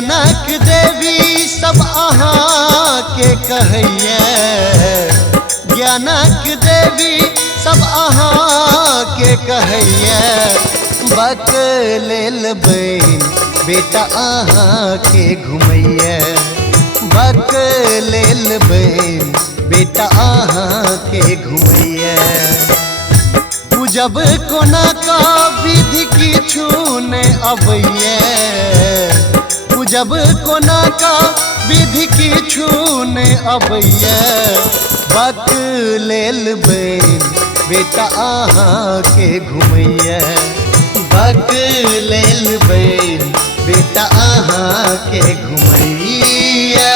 ज्ञानक देवी सब अहाँ के कहैया, ज्ञानक देवी सब अहाँ के कहैया। बकलेल बहन बेटा अहाँ के घुमैया, बकलेल बहन बेटा अहाँ के घुमैया। पूजब कोना का विधि किछु ने अबैया, पूजब कोना का विधि किछु ने अबैया। बकलेल बहन बेटा अहाँ के घुमैया, बकलेल बहन बेटा अहाँ के घुमैया।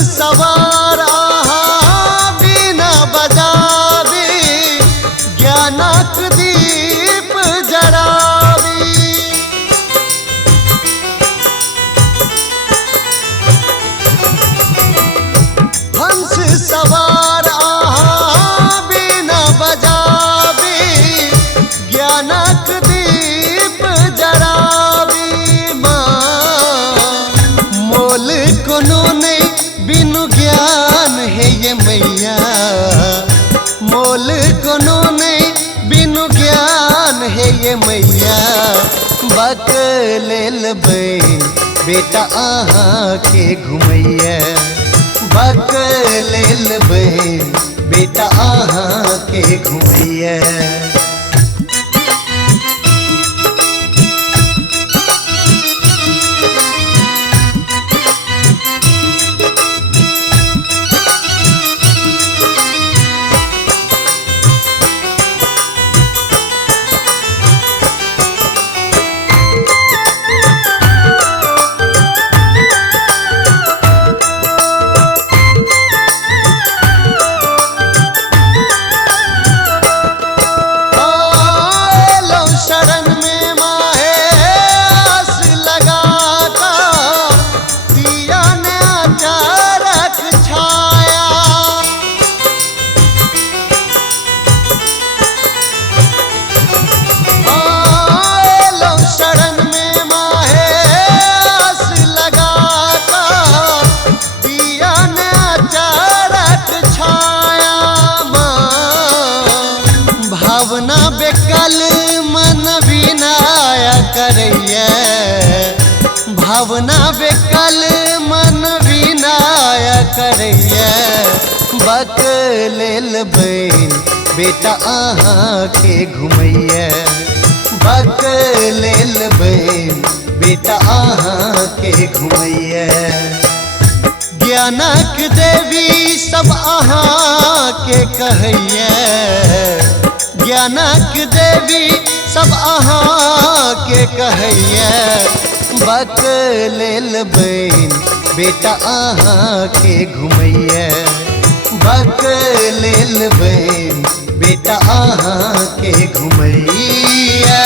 सवार अहाँ बीना बजाबी, ज्ञानक दीप जराबी। हंस सवार अहाँ बीना बजाबी, ज्ञानक दीप जराबी। माँ मोल कोनो नहीं बिनु ज्ञान है ये मैया, मोल कोनो नहीं बिनु ज्ञान है ये मैया। बकलेल बहन बेटा अहाँ के घुमैया, बकलेल बहन बेटा अहाँ के घुमैया। भावना बेकल मन विनाया करैया, भावना बेकल मन विनाया करैया। बकलेल बहन बेटा अहाँ के घुमैया, बकलेल बहन बेटा अहाँ के घुमैया। ज्ञानक देवी सब अहाँ के कहैया, ज्ञानक देवी सब अहाँ के कहैया। बकलेल बहन बेटा अहाँ के घुमैया, बकलेल बहन बेटा अहाँ के घुमैया।